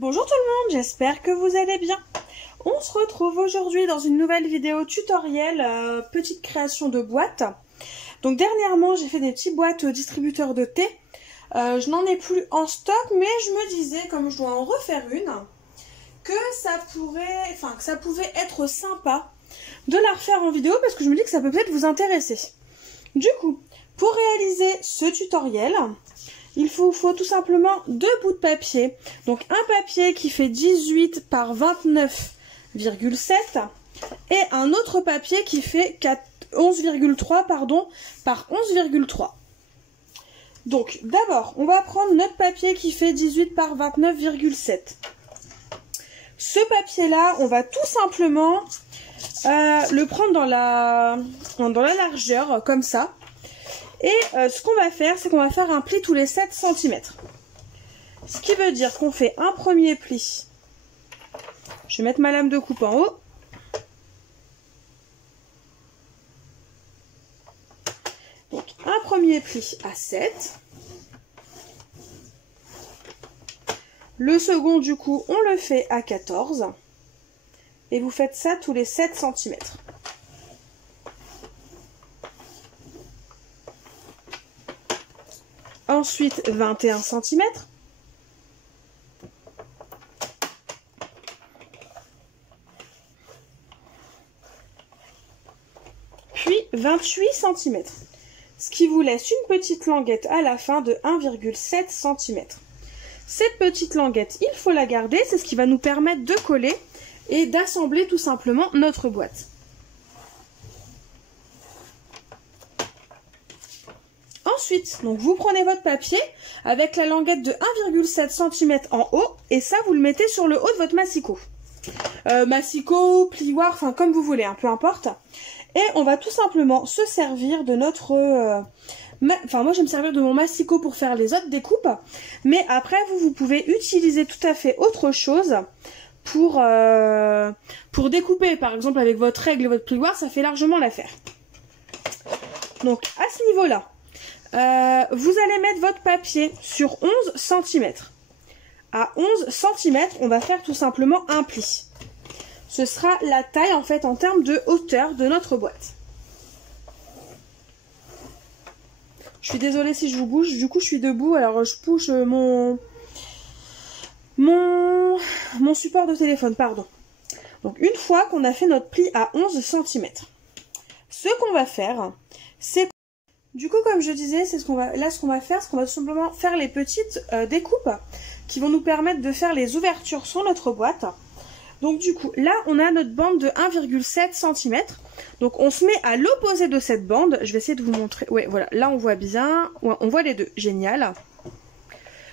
Bonjour tout le monde, j'espère que vous allez bien. On se retrouve aujourd'hui dans une nouvelle vidéo tutoriel, petite création de boîte. Donc dernièrement j'ai fait des petites boîtes distributeurs de thé. Je n'en ai plus en stock, mais je me disais, comme je dois en refaire une, que ça pouvait être sympa de la refaire en vidéo parce que je me dis que ça peut peut-être vous intéresser. Du coup, pour réaliser ce tutoriel, il faut tout simplement deux bouts de papier. Donc un papier qui fait 18 par 29,7 et un autre papier qui fait 11,3 par 11,3. Donc d'abord, on va prendre notre papier qui fait 18 par 29,7. Ce papier-là, on va tout simplement le prendre dans la largeur, comme ça. Et ce qu'on va faire, c'est qu'on va faire un pli tous les 7 cm. Ce qui veut dire qu'on fait un premier pli. Je vais mettre ma lame de coupe en haut. Donc un premier pli à 7. Le second, du coup, on le fait à 14. Et vous faites ça tous les 7 cm. Ensuite, 21 cm. Puis 28 cm. Ce qui vous laisse une petite languette à la fin de 1,7 cm. Cette petite languette, il faut la garder. C'est ce qui va nous permettre de coller et d'assembler tout simplement notre boîte. Ensuite, donc vous prenez votre papier avec la languette de 1,7 cm en haut et ça vous le mettez sur le haut de votre massicot. Massicot, plioir, enfin comme vous voulez, hein, peu importe. Et on va tout simplement se servir de notre... Enfin moi je vais me servir de mon massicot pour faire les autres découpes. Mais après vous pouvez utiliser tout à fait autre chose pour découper. Par exemple avec votre règle et votre plioir, ça fait largement l'affaire. Donc à ce niveau-là, vous allez mettre votre papier sur 11 cm. À 11 cm, on va faire tout simplement un pli. Ce sera la taille en fait en termes de hauteur de notre boîte. Je suis désolée si je vous bouge, du coup je suis debout, alors je push mon support de téléphone, pardon. Donc une fois qu'on a fait notre pli à 11 cm, ce qu'on va faire, c'est... Du coup, comme je disais, ce qu'on va faire, c'est qu'on va tout simplement faire les petites découpes qui vont nous permettre de faire les ouvertures sur notre boîte. Donc du coup, là, on a notre bande de 1,7 cm. Donc on se met à l'opposé de cette bande. Je vais essayer de vous montrer. Ouais, voilà, là on voit bien. Ouais, on voit les deux. Génial.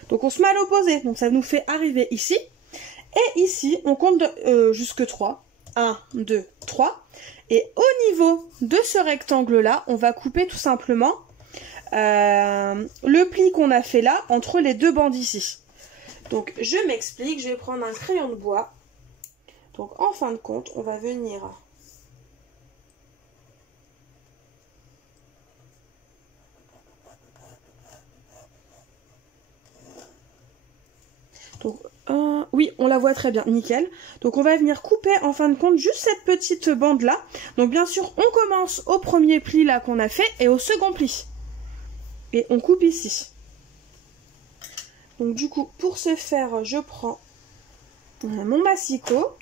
Donc on se met à l'opposé. Donc ça nous fait arriver ici. Et ici, on compte jusque 3. 1, 2, 3. Et au niveau de ce rectangle-là, on va couper tout simplement le pli qu'on a fait là entre les deux bandes ici. Donc je m'explique, je vais prendre un crayon de bois. Donc en fin de compte, on va venir... Donc, oui, on la voit très bien, nickel. Donc on va venir couper en fin de compte juste cette petite bande là. Donc bien sûr, on commence au premier pli là qu'on a fait et au second pli. Et on coupe ici. Donc du coup, pour ce faire, je prends mon massicot.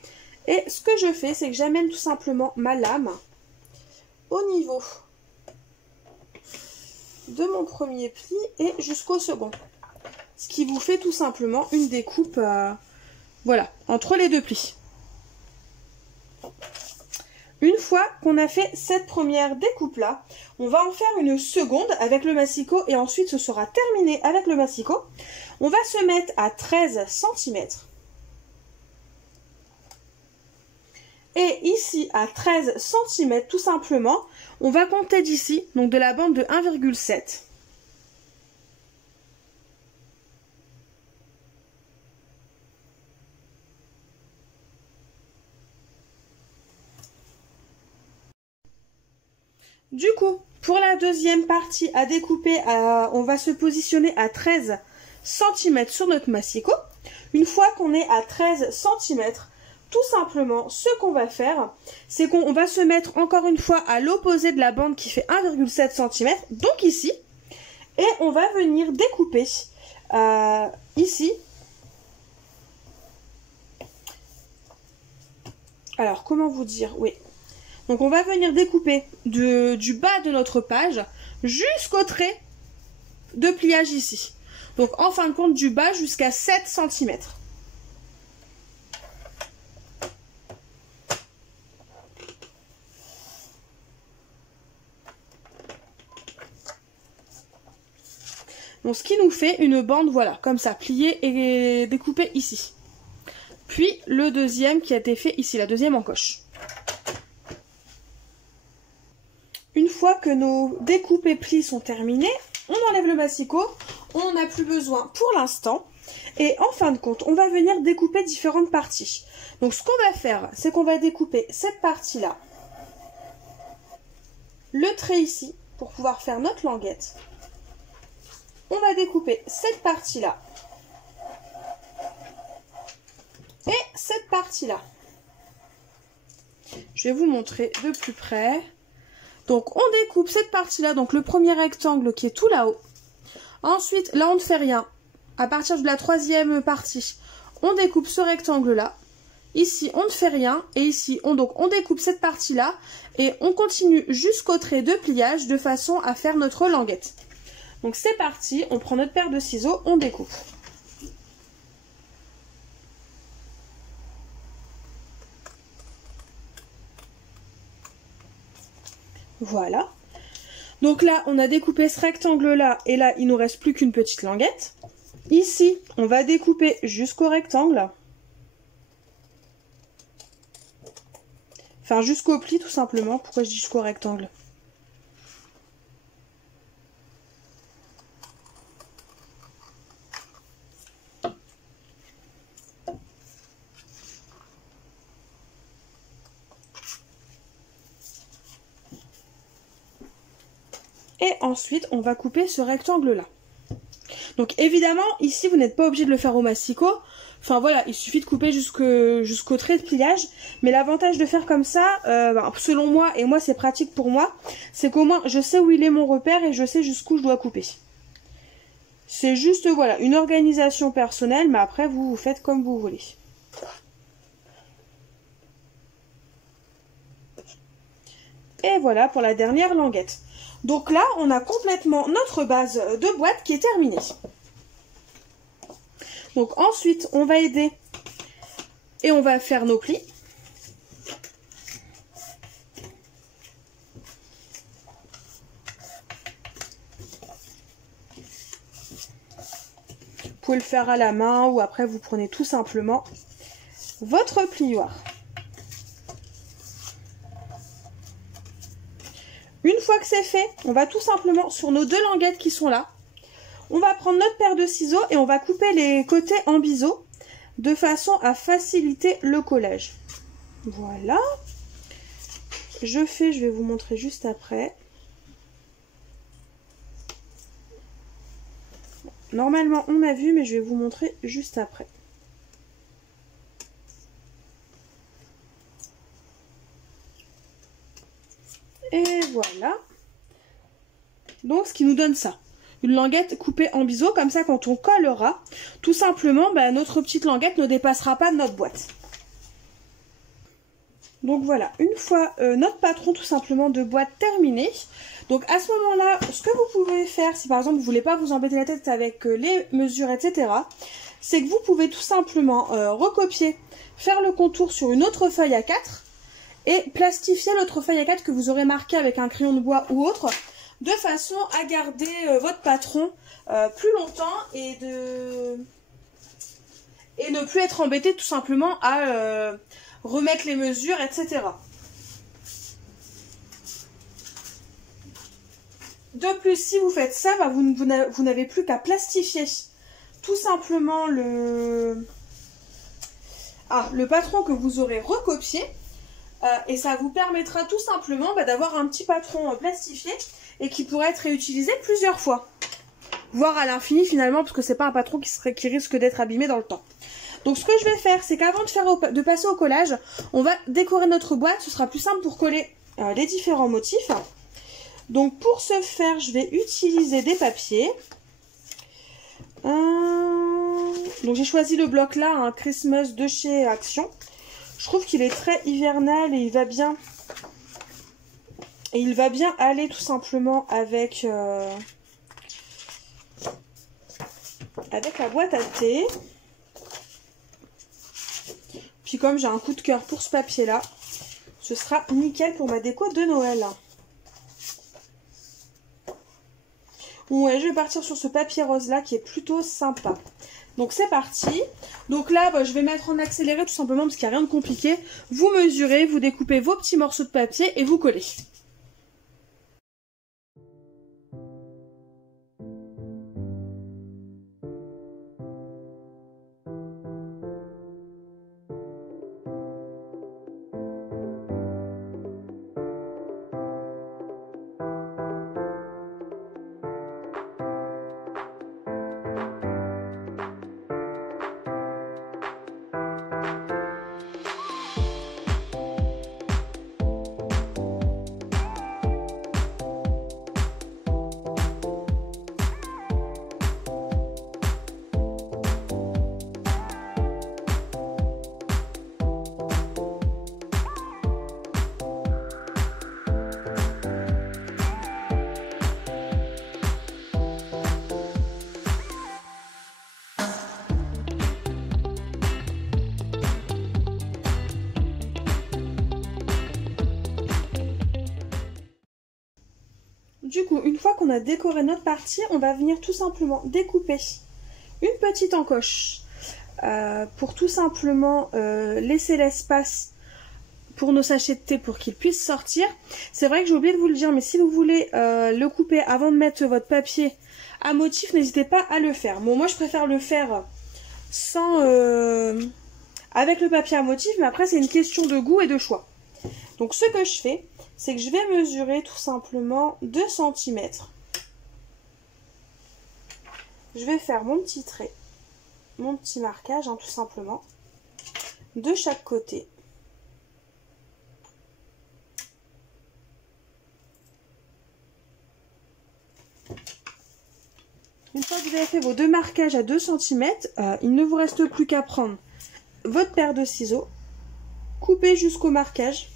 Et ce que je fais, c'est que j'amène tout simplement ma lame au niveau de mon premier pli et jusqu'au second. Ce qui vous fait tout simplement une découpe, voilà, entre les deux plis. Une fois qu'on a fait cette première découpe là, on va en faire une seconde avec le massicot et ensuite ce sera terminé avec le massicot. On va se mettre à 13 cm. Et ici à 13 cm tout simplement, on va compter d'ici, donc de la bande de 1,7. Du coup, pour la deuxième partie à découper, on va se positionner à 13 cm sur notre massicot. Une fois qu'on est à 13 cm, tout simplement, ce qu'on va faire, c'est qu'on va se mettre encore une fois à l'opposé de la bande qui fait 1,7 cm, donc ici, et on va venir découper ici. Alors, comment vous dire? Oui. Donc, on va venir découper du bas de notre page jusqu'au trait de pliage ici. Donc, en fin de compte, du bas jusqu'à 7 cm. Donc, ce qui nous fait une bande, voilà, comme ça, pliée et découpée ici. Puis, le deuxième qui a été fait ici, la deuxième encoche. Une fois que nos découpes et plis sont terminés, on enlève le massicot, on n'en a plus besoin pour l'instant. Et en fin de compte, on va venir découper différentes parties. Donc, ce qu'on va faire, c'est qu'on va découper cette partie-là, le trait ici, pour pouvoir faire notre languette. On va découper cette partie-là et cette partie-là. Je vais vous montrer de plus près. Donc, on découpe cette partie-là, donc le premier rectangle qui est tout là-haut. Ensuite, là, on ne fait rien. À partir de la troisième partie, on découpe ce rectangle-là. Ici, on ne fait rien. Et ici, on découpe cette partie-là. Et on continue jusqu'au trait de pliage de façon à faire notre languette. Donc c'est parti, on prend notre paire de ciseaux, on découpe. Voilà. Donc là, on a découpé ce rectangle-là, et là, il nous reste plus qu'une petite languette. Ici, on va découper jusqu'au rectangle. Enfin, jusqu'au pli, tout simplement. Pourquoi je dis jusqu'au rectangle ? Et ensuite, on va couper ce rectangle-là. Donc évidemment, ici, vous n'êtes pas obligé de le faire au massicot. Enfin voilà, il suffit de couper jusqu'au trait de pliage. Mais l'avantage de faire comme ça, selon moi, et moi c'est pratique pour moi, c'est qu'au moins je sais où il est mon repère et je sais jusqu'où je dois couper. C'est juste, voilà, une organisation personnelle, mais après vous faites comme vous voulez. Et voilà pour la dernière languette. Donc là, on a complètement notre base de boîte qui est terminée. Donc ensuite, on va aider et on va faire nos plis. Vous pouvez le faire à la main ou après vous prenez tout simplement votre plioir. Une fois que c'est fait, on va tout simplement, sur nos deux languettes qui sont là, on va prendre notre paire de ciseaux et on va couper les côtés en biseau de façon à faciliter le collage. Voilà. Je vais vous montrer juste après. Normalement, on a vu, mais je vais vous montrer juste après. Et voilà. Donc, ce qui nous donne ça. Une languette coupée en biseau. Comme ça, quand on collera, tout simplement, notre petite languette ne dépassera pas de notre boîte. Donc voilà, une fois notre patron tout simplement de boîte terminé. Donc à ce moment-là, ce que vous pouvez faire, si par exemple vous ne voulez pas vous embêter la tête avec les mesures, etc., c'est que vous pouvez tout simplement recopier, faire le contour sur une autre feuille A4 et plastifier l'autre feuille A4 que vous aurez marqué avec un crayon de bois ou autre, de façon à garder votre patron plus longtemps et ne plus être embêté tout simplement à remettre les mesures, etc. De plus, si vous faites ça, vous n'avez plus qu'à plastifier tout simplement le patron que vous aurez recopié. Et ça vous permettra tout simplement d'avoir un petit patron plastifié et qui pourrait être réutilisé plusieurs fois. Voire à l'infini finalement, parce que c'est pas un patron qui risque d'être abîmé dans le temps. Donc ce que je vais faire, c'est qu'avant de passer au collage, on va décorer notre boîte. Ce sera plus simple pour coller les différents motifs. Donc pour ce faire, je vais utiliser des papiers. Donc j'ai choisi le bloc là, un Christmas de chez Action. Je trouve qu'il est très hivernal et il va bien. Et il va bien aller tout simplement avec la boîte à thé. Puis comme j'ai un coup de cœur pour ce papier là, ce sera nickel pour ma déco de Noël. Ouais, je vais partir sur ce papier rose là qui est plutôt sympa. Donc c'est parti. Donc là, je vais mettre en accéléré tout simplement parce qu'il n'y a rien de compliqué. Vous mesurez, vous découpez vos petits morceaux de papier et vous collez. Du coup, une fois qu'on a décoré notre partie, on va venir tout simplement découper une petite encoche pour tout simplement laisser l'espace pour nos sachets de thé pour qu'ils puissent sortir. C'est vrai que j'ai oublié de vous le dire, mais si vous voulez le couper avant de mettre votre papier à motif, n'hésitez pas à le faire. Bon, moi je préfère le faire sans avec le papier à motif, mais après c'est une question de goût et de choix. Donc ce que je fais, c'est que je vais mesurer tout simplement 2 cm. Je vais faire mon petit trait, mon petit marquage, tout simplement, de chaque côté. Une fois que vous avez fait vos 2 marquages à 2 cm, il ne vous reste plus qu'à prendre votre paire de ciseaux, couper jusqu'au marquage.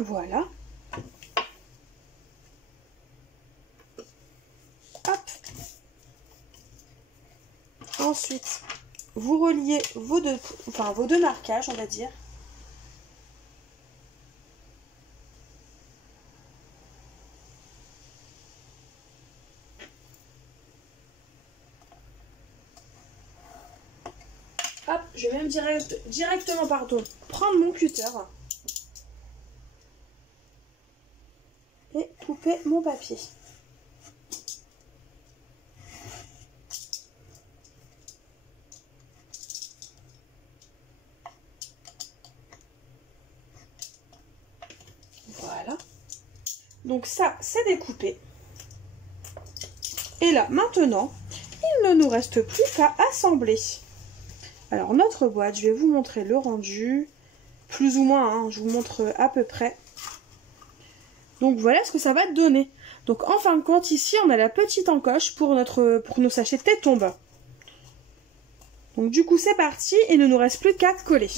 Voilà. Hop. Ensuite, vous reliez vos deux marquages, on va dire. Hop, je vais même directement prendre mon cutter. Et couper mon papier. Voilà. Donc ça, c'est découpé. Et là, maintenant, il ne nous reste plus qu'à assembler. Alors, notre boîte, je vais vous montrer le rendu. Plus ou moins, hein, je vous montre à peu près. Donc voilà ce que ça va donner. Donc en fin de compte, ici, on a la petite encoche pour nos sachets de thé tombe. Donc du coup, c'est parti. Et il ne nous reste plus qu'à coller.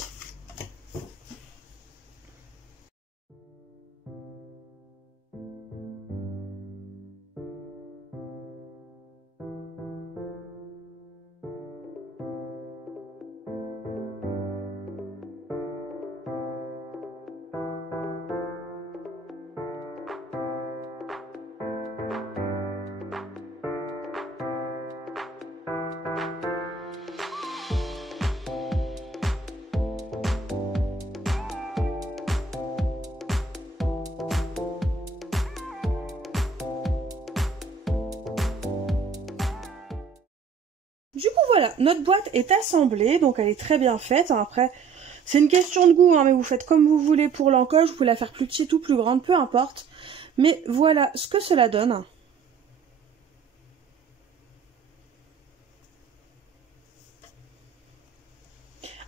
Du coup voilà, notre boîte est assemblée, donc elle est très bien faite. Après, C'est une question de goût, hein, mais vous faites comme vous voulez pour l'encoche. Vous pouvez la faire plus petite ou plus grande, peu importe. Mais voilà ce que cela donne.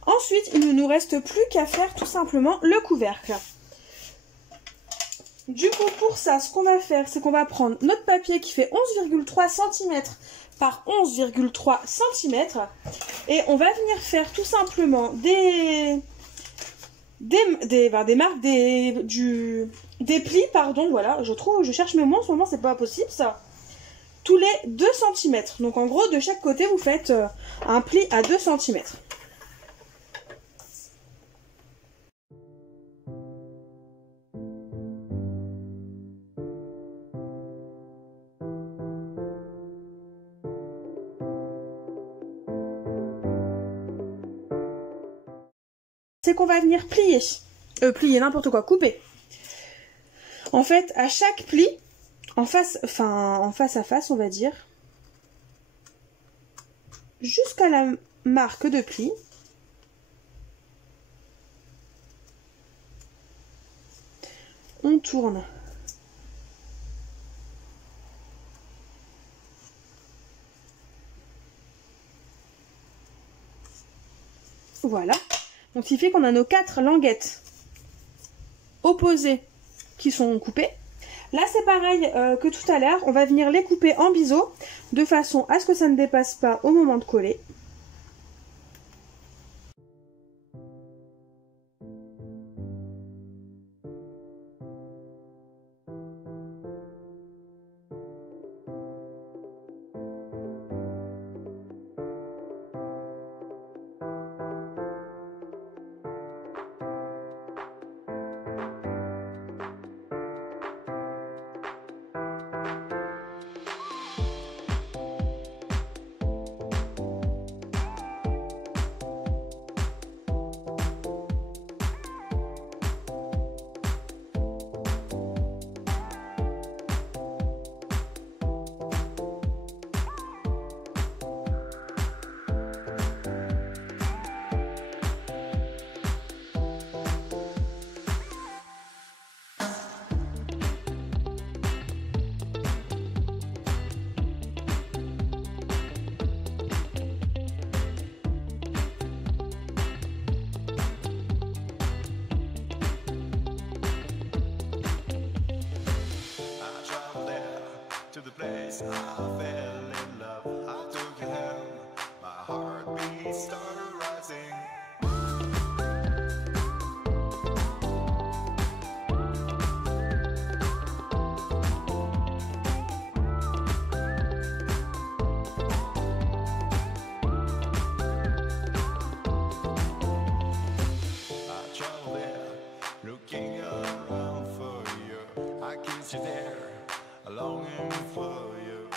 Ensuite, il ne nous reste plus qu'à faire tout simplement le couvercle. Du coup, pour ça, ce qu'on va faire, c'est qu'on va prendre notre papier qui fait 11,3 cm par 11,3 cm et on va venir faire tout simplement des marques, des plis, pardon, voilà, je cherche mes mots en ce moment, c'est pas possible ça. Tous les 2 cm. Donc en gros, de chaque côté, vous faites un pli à 2 cm. C'est qu'on va venir plier. Plier, n'importe quoi, couper. En fait, à chaque pli, en face à face, on va dire, jusqu'à la marque de pli, on tourne. Voilà. Donc, il fait qu'on a nos 4 languettes opposées qui sont coupées. Là, c'est pareil que tout à l'heure. On va venir les couper en biseau de façon à ce que ça ne dépasse pas au moment de coller. I fell in love, I took your hand, my heartbeat started rising. I traveled there, looking around for you. I kissed you there, longing for you.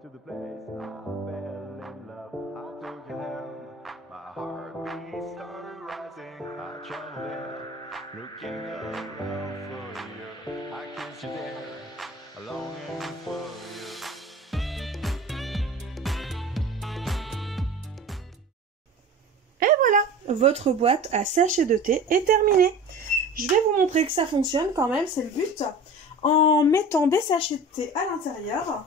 To the place I fell in love, I took your hand, my heartbeat started rising. I traveled there, looking around for you. I kissed you there, longing for you. Et voilà, votre boîte à sachet de thé est terminée. Je vais vous montrer que ça fonctionne quand même, c'est le but, en mettant des sachets de thé à l'intérieur.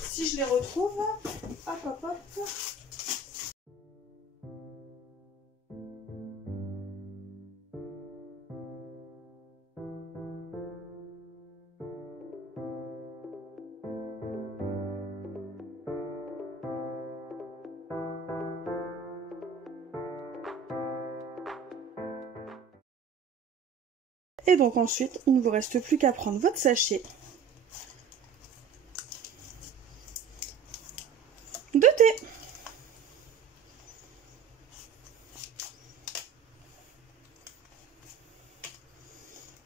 Si je les retrouve, hop hop hop. Et donc ensuite, il ne vous reste plus qu'à prendre votre sachet de thé.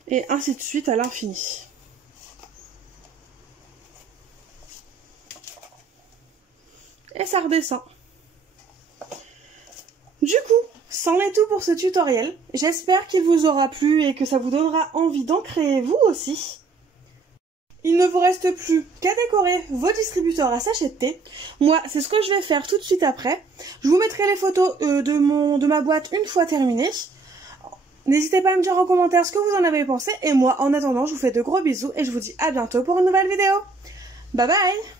Et ainsi de suite à l'infini. Et ça redescend. Du coup, c'en est tout pour ce tutoriel. J'espère qu'il vous aura plu et que ça vous donnera envie d'en créer vous aussi. Il ne vous reste plus qu'à décorer vos distributeurs à sachet de thé. Moi, c'est ce que je vais faire tout de suite après. Je vous mettrai les photos de ma boîte une fois terminée. N'hésitez pas à me dire en commentaire ce que vous en avez pensé. Et moi, en attendant, je vous fais de gros bisous et je vous dis à bientôt pour une nouvelle vidéo. Bye bye!